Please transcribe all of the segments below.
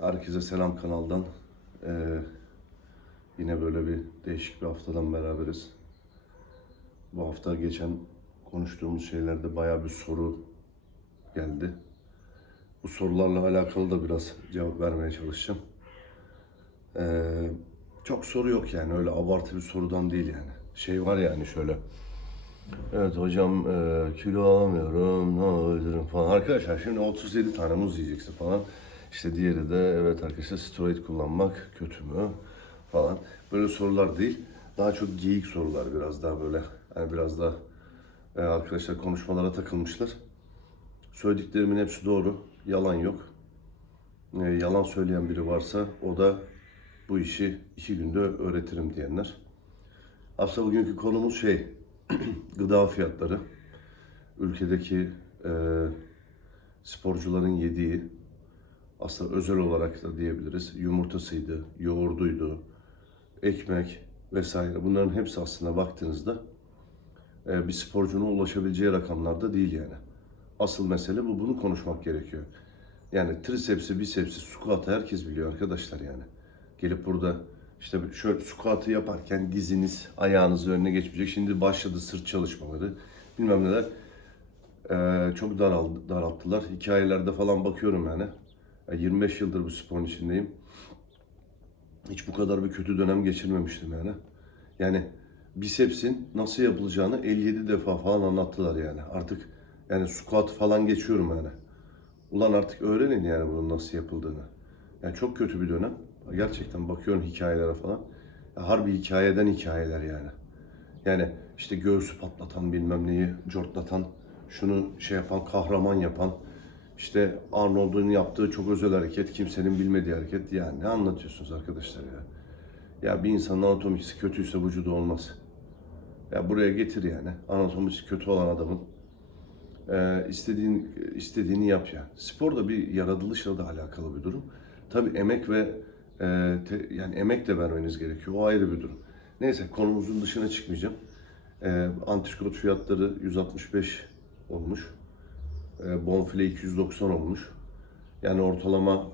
Herkese selam kanaldan. Ee, yine böyle bir değişik bir haftadan beraberiz. Bu hafta geçen konuştuğumuz şeylerde bayağı bir soru geldi. Bu sorularla alakalı da biraz cevap vermeye çalışacağım. Ee, çok soru yok yani öyle abartı bir sorudan değil yani. Şey var yani şöyle. Evet hocam e, kilo alamıyorum, ne olurum falan. Arkadaşlar şimdi 37 tane muz yiyeceksin falan. İşte diğeri de evet arkadaşlar steroid kullanmak kötü mü falan. Böyle sorular değil. Daha çok geyik sorular biraz daha böyle. Hani biraz daha e, arkadaşlar konuşmalara takılmışlar. Söylediklerimin hepsi doğru. Yalan yok. E, yalan söyleyen biri varsa o da bu işi iki günde öğretirim diyenler. Aslında bugünkü konumuz şey, gıda fiyatları. Ülkedeki e, sporcuların yediği, aslında özel olarak da diyebiliriz, yumurtasıydı, yoğurduydu, ekmek vesaire. Bunların hepsi aslında baktığınızda e, bir sporcunun ulaşabileceği rakamlarda değil yani. Asıl mesele bu, bunu konuşmak gerekiyor. Yani trisepsi, bisepsi, squat'ı herkes biliyor arkadaşlar yani. Gelip burada işte şöyle squat'ı yaparken diziniz ayağınızın önüne geçmeyecek. Şimdi başladı sırt çalışmaları, bilmem neler. Ee, çok daraldı, daralttılar. Hikayelerde falan bakıyorum yani. Ya 25 yıldır bu sporun içindeyim. Hiç bu kadar bir kötü dönem geçirmemiştim yani. Yani bisepsin nasıl yapılacağını 57 defa falan anlattılar yani. Artık yani squat falan geçiyorum yani. Ulan artık öğrenin yani bunun nasıl yapıldığını. Yani çok kötü bir dönem. Gerçekten bakıyorum hikayelere falan. Ya harbi hikayeden hikayeler yani. Yani işte göğsü patlatan bilmem neyi cortlatan, şunu şey yapan, kahraman yapan, işte Arnold'un yaptığı çok özel hareket, kimsenin bilmediği hareket. Yani ne anlatıyorsunuz arkadaşlar ya? Ya bir insanın anatomisi kötüyse vücudu olmaz. Ya buraya getir yani. Anatomisi kötü olan adamın ee, istediğin istediğini yap ya. Spor da bir yaratılışla da alakalı bir durum. Tabii emek ve e, te- yani emek de vermeniz gerekiyor. O ayrı bir durum. Neyse konumuzun dışına çıkmayacağım. Ee, antrikot fiyatları 165 olmuş. Ee, bonfile 290 olmuş. Yani ortalama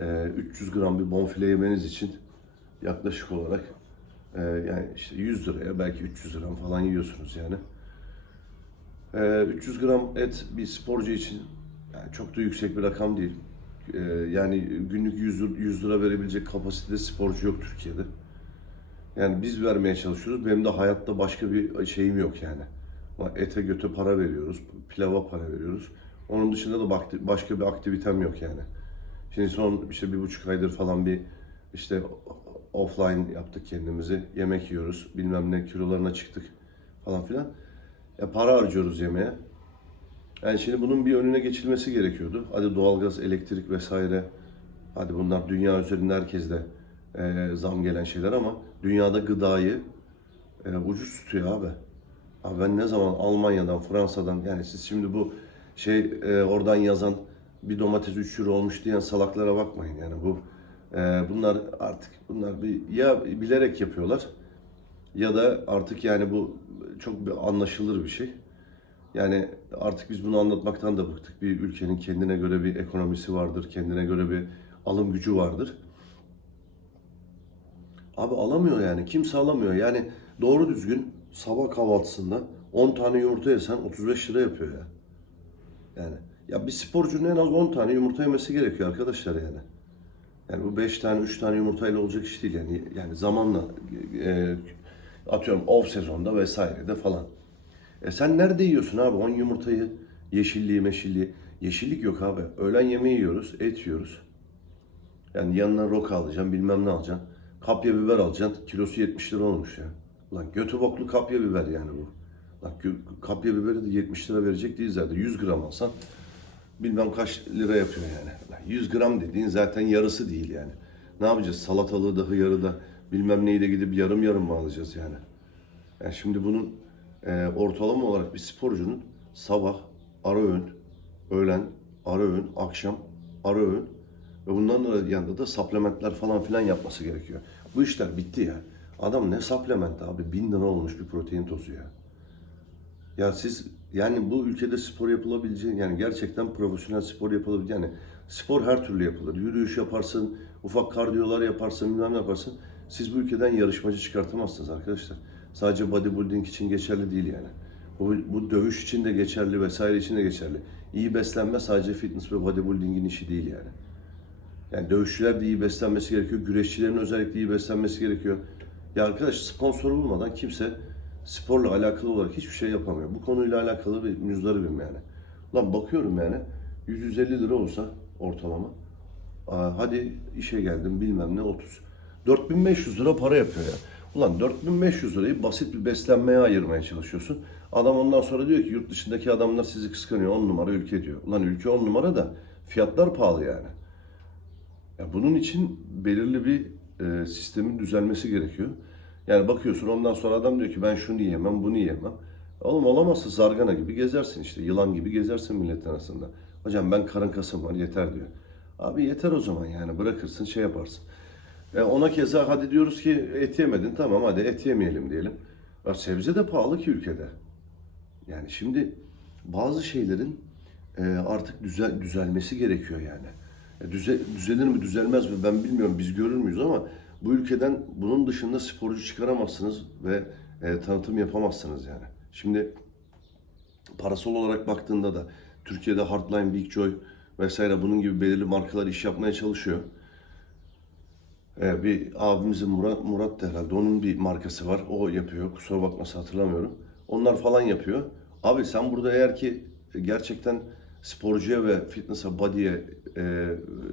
e, 300 gram bir bonfile yemeniz için yaklaşık olarak e, yani işte 100 liraya belki 300 gram falan yiyorsunuz yani. Ee, 300 gram et bir sporcu için yani çok da yüksek bir rakam değil. Yani günlük 100, lir- 100 lira verebilecek kapasitede sporcu yok Türkiye'de. Yani biz vermeye çalışıyoruz. Benim de hayatta başka bir şeyim yok yani. Ete göte para veriyoruz, pilava para veriyoruz. Onun dışında da başka bir aktivitem yok yani. Şimdi son işte bir buçuk aydır falan bir işte offline yaptık kendimizi. Yemek yiyoruz, bilmem ne kilolarına çıktık falan filan. Ya para harcıyoruz yemeğe. Yani şimdi bunun bir önüne geçilmesi gerekiyordu. Hadi doğalgaz, elektrik vesaire. Hadi bunlar dünya üzerinde herkeste e, zam gelen şeyler ama dünyada gıdayı e, ucuz tutuyor abi. Abi ben ne zaman Almanya'dan, Fransa'dan yani siz şimdi bu şey e, oradan yazan bir domates 3 euro olmuş diyen salaklara bakmayın yani bu e, bunlar artık bunlar bir ya bilerek yapıyorlar ya da artık yani bu çok bir anlaşılır bir şey. Yani artık biz bunu anlatmaktan da bıktık. Bir ülkenin kendine göre bir ekonomisi vardır, kendine göre bir alım gücü vardır. Abi alamıyor yani. Kimse alamıyor. Yani doğru düzgün sabah kahvaltısında 10 tane yumurta yesen 35 lira yapıyor ya. Yani ya bir sporcunun en az 10 tane yumurta yemesi gerekiyor arkadaşlar yani. Yani bu 5 tane 3 tane yumurtayla olacak iş değil yani. Yani zamanla e, atıyorum off sezonda vesairede falan. E sen nerede yiyorsun abi 10 yumurtayı? Yeşilliği meşilliği. Yeşillik yok abi. Öğlen yemeği yiyoruz, et yiyoruz. Yani yanına roka alacaksın, bilmem ne alacaksın. Kapya biber alacaksın. Kilosu 70 lira olmuş ya. Lan götü boklu kapya biber yani bu. Lan kapya biberi de 70 lira verecek değil zaten. 100 gram alsan bilmem kaç lira yapıyor yani. Lan 100 gram dediğin zaten yarısı değil yani. Ne yapacağız? Salatalığı da hıyarı da bilmem neyi de gidip yarım yarım mı alacağız yani? Yani şimdi bunun e, ortalama olarak bir sporcunun sabah, ara öğün, öğlen, ara öğün, akşam, ara öğün ve bunların yanında da supplementler falan filan yapması gerekiyor. Bu işler bitti ya. Adam ne supplement abi? Bin lira olmuş bir protein tozu ya. Ya siz yani bu ülkede spor yapılabileceği yani gerçekten profesyonel spor yapılabilecek yani spor her türlü yapılır. Yürüyüş yaparsın, ufak kardiyolar yaparsın, bilmem ne yaparsın. Siz bu ülkeden yarışmacı çıkartamazsınız arkadaşlar. Sadece bodybuilding için geçerli değil yani. Bu, bu dövüş için de geçerli vesaire için de geçerli. İyi beslenme sadece fitness ve bodybuilding'in işi değil yani. Yani dövüşçüler de iyi beslenmesi gerekiyor. Güreşçilerin özellikle iyi beslenmesi gerekiyor. Ya arkadaş sponsor olmadan kimse sporla alakalı olarak hiçbir şey yapamıyor. Bu konuyla alakalı bir müzdaribim yani. Lan bakıyorum yani 100-150 lira olsa ortalama. Hadi işe geldim bilmem ne 30. 4500 lira para yapıyor ya. Ulan 4500 lirayı basit bir beslenmeye ayırmaya çalışıyorsun. Adam ondan sonra diyor ki yurt dışındaki adamlar sizi kıskanıyor. 10 numara ülke diyor. Ulan ülke 10 numara da fiyatlar pahalı yani. Ya bunun için belirli bir e, sistemin düzelmesi gerekiyor. Yani bakıyorsun ondan sonra adam diyor ki ben şunu yiyemem, bunu yiyemem. Oğlum olamazsa zargana gibi gezersin işte. Yılan gibi gezersin milletin arasında. Hocam ben karın kasım var yeter diyor. Abi yeter o zaman yani bırakırsın şey yaparsın. E ona keza hadi diyoruz ki et yemedin tamam hadi et yemeyelim diyelim. Ya sebze de pahalı ki ülkede. Yani şimdi bazı şeylerin e, artık düzel, düzelmesi gerekiyor yani. E, düze, düzelir mi düzelmez mi ben bilmiyorum biz görür müyüz ama bu ülkeden bunun dışında sporcu çıkaramazsınız ve e, tanıtım yapamazsınız yani. Şimdi parasal olarak baktığında da Türkiye'de Hardline, Big Joy vesaire bunun gibi belirli markalar iş yapmaya çalışıyor. Ee, bir abimizin Murat, Murat da herhalde onun bir markası var. O yapıyor. Kusura bakması hatırlamıyorum. Onlar falan yapıyor. Abi sen burada eğer ki gerçekten sporcuya ve fitness'a, body'ye, e,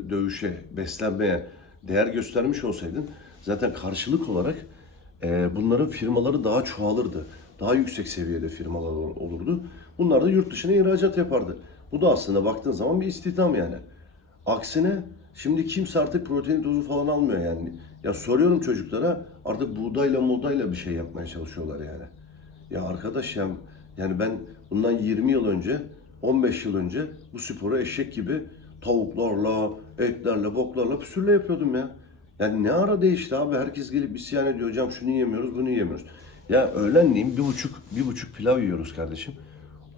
dövüşe, beslenmeye değer göstermiş olsaydın zaten karşılık olarak e, bunların firmaları daha çoğalırdı. Daha yüksek seviyede firmalar ol- olurdu. Bunlar da yurt dışına ihracat yapardı. Bu da aslında baktığın zaman bir istihdam yani. Aksine şimdi kimse artık protein tozu falan almıyor yani. Ya soruyorum çocuklara artık buğdayla buğdayla bir şey yapmaya çalışıyorlar yani. Ya arkadaş ya yani ben bundan 20 yıl önce 15 yıl önce bu sporu eşek gibi tavuklarla, etlerle, boklarla püsürle yapıyordum ya. Yani ne ara değişti abi? Herkes gelip isyan ediyor. Hocam şunu yemiyoruz, bunu yemiyoruz. Ya öğlenleyin bir buçuk, bir buçuk pilav yiyoruz kardeşim.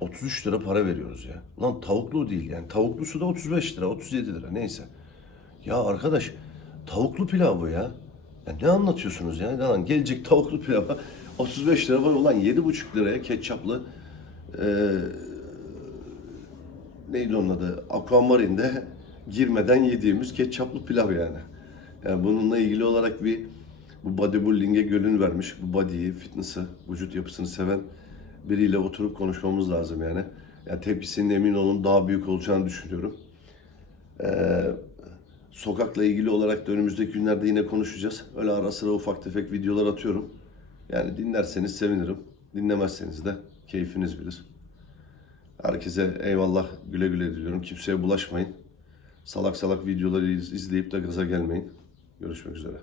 33 lira para veriyoruz ya. Lan tavuklu değil yani. Tavuklusu da 35 lira, 37 lira neyse. Ya arkadaş tavuklu pilav bu ya. Ya ne anlatıyorsunuz ya? Lan gelecek tavuklu pilava 35 lira var ulan 7,5 liraya ketçaplı eee neydi onun adı? Aquamarine girmeden yediğimiz ketçaplı pilav yani. Yani bununla ilgili olarak bir bu bodybuilding'e gönül vermiş, bu body'yi, fitness'ı, vücut yapısını seven biriyle oturup konuşmamız lazım yani. Yani tepkisinin emin olun daha büyük olacağını düşünüyorum. Ee, sokakla ilgili olarak da önümüzdeki günlerde yine konuşacağız. Öyle ara sıra ufak tefek videolar atıyorum. Yani dinlerseniz sevinirim. Dinlemezseniz de keyfiniz bilir. Herkese eyvallah, güle güle diliyorum. Kimseye bulaşmayın. Salak salak videoları iz- izleyip de gaza gelmeyin. Görüşmek üzere.